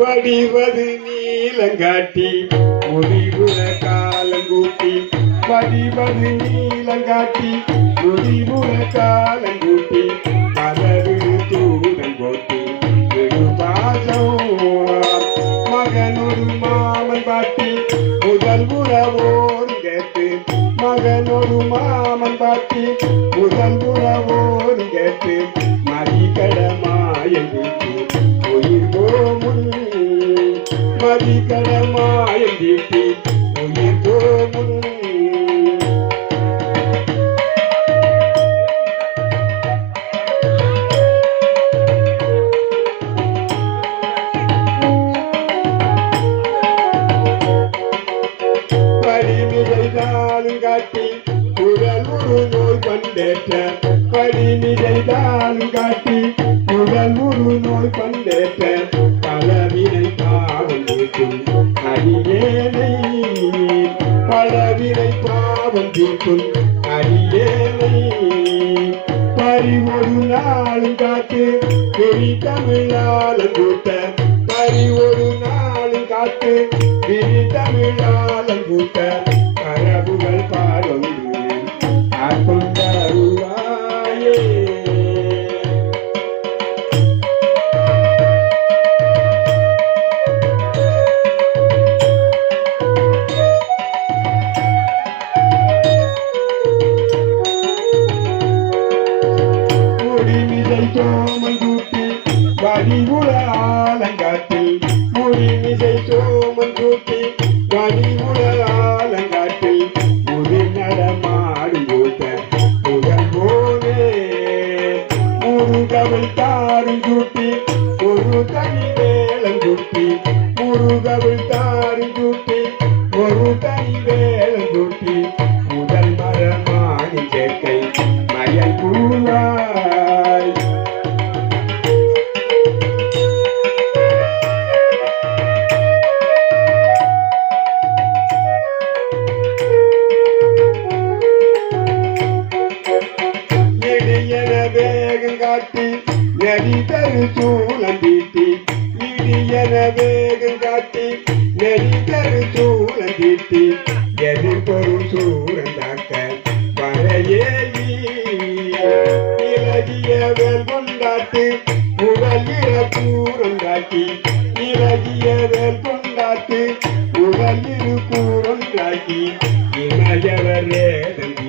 வடிவது நீலங்காட்டி முடிவுல காலங்கூட்டி. வடிவது நீலங்காட்டி முடிவுல காலங்கூட்டி. பலவிடு தூரம் கோட்டி விடுபாசம் மகனொரு மாமன் பாட்டி முதல் உறவோர் கேட்டு. மகனொரு மாமன் பாட்டி காட்டி உடல் ஒரு நோய் கொண்டேற்ற படிநிலைதாலும் காட்டி பாவம் தீர்க்கும் அடியேனை பறிவொரு நாளும் காத்து பெரி தமிழால கூட்ட பறிவொரு நாளும் காத்து பெரி தமிழால கூட்ட கரபுகள் பாடும். அருவாயே வேளம் வேகம் காட்டி நெறிதரு தீட்டி எதிர்பொருள் சூழந்தாக்க வரையேயி வரையே இலகிய வேல் கொண்டாட்டு உடலிட கூறம் காட்டி இலகிய வேல் கொண்டாட்டு உடலிரு கூறம் காட்டி இமயவர் வேதம்